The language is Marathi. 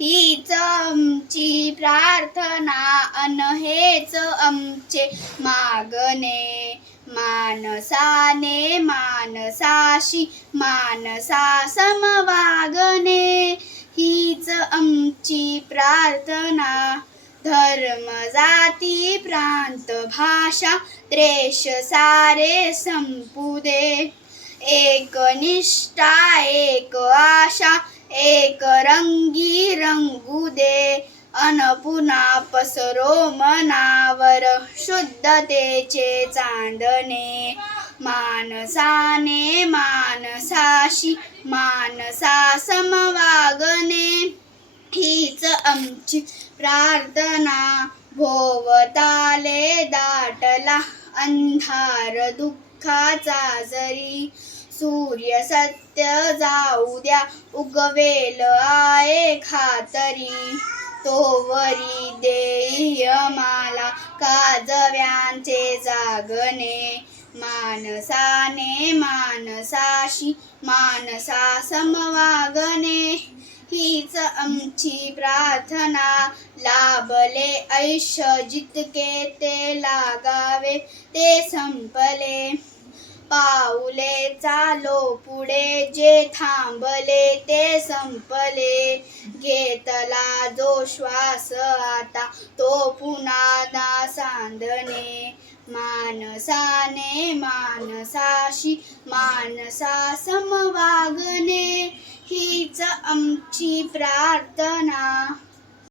हीच आमची प्रार्थना अन हेच आमचे मागणे. मानसाने मानसाशी मानसा समवागणे. हीच आमची प्रार्थना. धर्म जाती प्रांत भाषा द्वेष सारे संपू दे. एक निष्ठा एक आशा एक रंगी रंगू दे. अन पुन्हा पसरो मनावर शुद्धतेचे चांदणे. मानसाने मानसाशी मानसा समवागणे. हीच आमची प्रार्थना. भोवताले दाटला अंधार दुःखाचा जरी. सूर्य सत्य जाऊ द्या उगवेल आहे खातरी. तोवरी देई आम्हाला काजव्यांचे जागणे. मानसाने मानसाशी मानसा समवागणे. हीच आमची प्रार्थना. लाभले आयुष्य जितके ते लागावे ते संपले. पाऊले चालो पुढे जे थांबले ते संपले. घेतला जो श्वास आता तो पुन्हा ना सांधणे. मानसाने मानसाशी मानसा समवागणे. हीच आमची प्रार्थना.